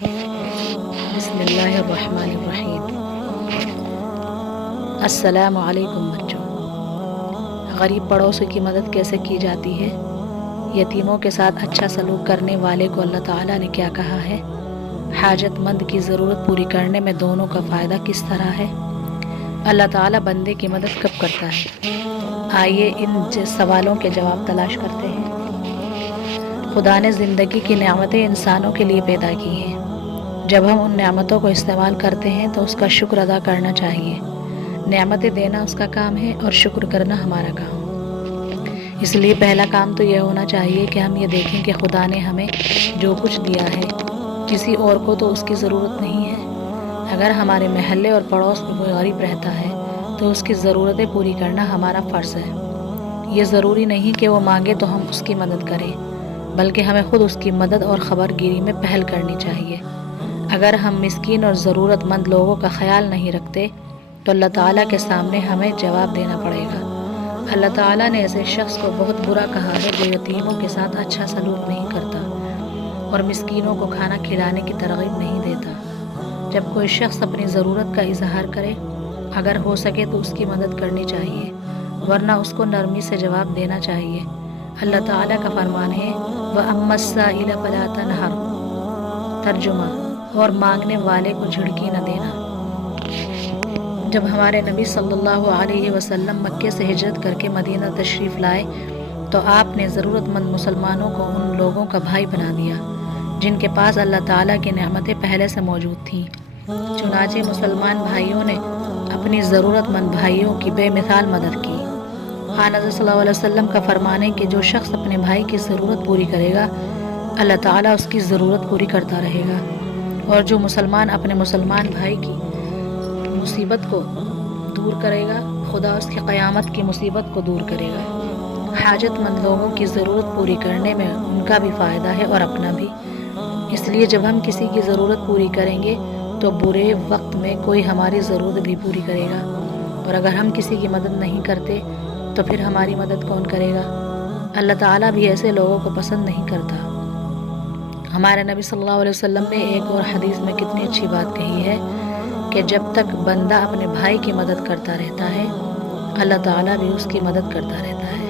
بسم اللہ الرحمن الرحیم۔ السلام علیکم بچوں۔ غریب پڑوسی کی مدد کیسے کی جاتی ہے؟ یتیموں کے ساتھ اچھا سلوک کرنے والے کو اللہ تعالیٰ نے کیا کہا ہے؟ حاجت مند کی ضرورت پوری کرنے میں دونوں کا فائدہ کس طرح ہے؟ اللہ تعالیٰ بندے کی مدد کب کرتا ہے؟ آئیے ان سوالوں کے جواب تلاش کرتے ہیں۔ خدا نے زندگی کی نعمتیں انسانوں کے لیے پیدا کی ہیں۔ جب ہم ان نعمتوں کو استعمال کرتے ہیں تو اس کا شکر ادا کرنا چاہیے۔ نعمتیں دینا اس کا کام ہے اور شکر کرنا ہمارا کام۔ اس لیے پہلا کام تو یہ ہونا چاہیے کہ ہم یہ دیکھیں کہ خدا نے ہمیں جو کچھ دیا ہے کسی اور کو تو اس کی ضرورت نہیں ہے۔ اگر ہمارے محلے اور پڑوس میں کوئی غریب رہتا ہے تو اس کی ضرورتیں پوری کرنا ہمارا فرض ہے۔ یہ ضروری نہیں کہ وہ مانگے تو ہم اس کی مدد کریں، بلکہ ہمیں خود اس کی مدد اور خبر گیری میں پہل کرنی چاہیے۔ اگر ہم مسکین اور ضرورت مند لوگوں کا خیال نہیں رکھتے تو اللہ تعالیٰ کے سامنے ہمیں جواب دینا پڑے گا۔ اللہ تعالیٰ نے ایسے شخص کو بہت برا کہا ہے جو یتیموں کے ساتھ اچھا سلوک نہیں کرتا اور مسکینوں کو کھانا کھلانے کی ترغیب نہیں دیتا۔ جب کوئی شخص اپنی ضرورت کا اظہار کرے، اگر ہو سکے تو اس کی مدد کرنی چاہیے، ورنہ اس کو نرمی سے جواب دینا چاہیے۔ اللہ تعالیٰ کا فرمان ہے وَأَمَّا السَّائِلَ فَلَا تَنْهَرْ، ترجمہ، اور مانگنے والے کو جھڑکی نہ دینا۔ جب ہمارے نبی صلی اللہ علیہ وسلم مکے سے ہجرت کر کے مدینہ تشریف لائے تو آپ نے ضرورت مند مسلمانوں کو ان لوگوں کا بھائی بنا دیا جن کے پاس اللہ تعالیٰ کی نعمتیں پہلے سے موجود تھیں۔ چنانچہ مسلمان بھائیوں نے اپنی ضرورت مند بھائیوں کی بے مثال مدد کی۔ حضرت صلی اللہ علیہ وسلم کا فرمان ہے کہ جو شخص اپنے بھائی کی ضرورت پوری کرے گا اللہ تعالیٰ اس کی ضرورت پوری کرتا رہے گا، اور جو مسلمان اپنے مسلمان بھائی کی مصیبت کو دور کرے گا خدا اس کی قیامت کی مصیبت کو دور کرے گا۔ حاجت مند لوگوں کی ضرورت پوری کرنے میں ان کا بھی فائدہ ہے اور اپنا بھی۔ اس لیے جب ہم کسی کی ضرورت پوری کریں گے تو برے وقت میں کوئی ہماری ضرورت بھی پوری کرے گا، اور اگر ہم کسی کی مدد نہیں کرتے تو پھر ہماری مدد کون کرے گا؟ اللہ تعالیٰ بھی ایسے لوگوں کو پسند نہیں کرتا۔ ہمارے نبی صلی اللہ علیہ وسلم نے ایک اور حدیث میں کتنی اچھی بات کہی ہے کہ جب تک بندہ اپنے بھائی کی مدد کرتا رہتا ہے اللہ تعالیٰ بھی اس کی مدد کرتا رہتا ہے۔